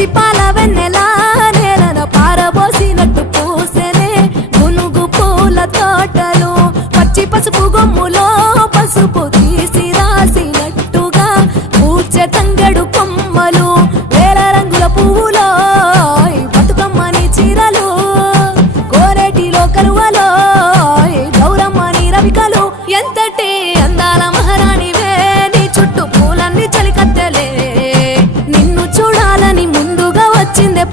పచ్చి పాల వెన్నెలా నేలన పారబోసినట్టు పూసెనే గునుగు పూల తోటలు పచ్చి పసుపు గొమ్ములో పసుపు తీసి రాసినట్టుగా పూచె తంగెడు కొమ్మలు వేల రంగుల పువ్వులో బతుకమ్మని చీరలు కోరేటిలో కలువలో గౌరమ్మని రవికలు ఎంతటి అందాల మహారాణివే నీ చుట్టూ పూలన్నీ చలికత్తెలే నిన్ను చూడాలని ముందుగా వచ్చిందే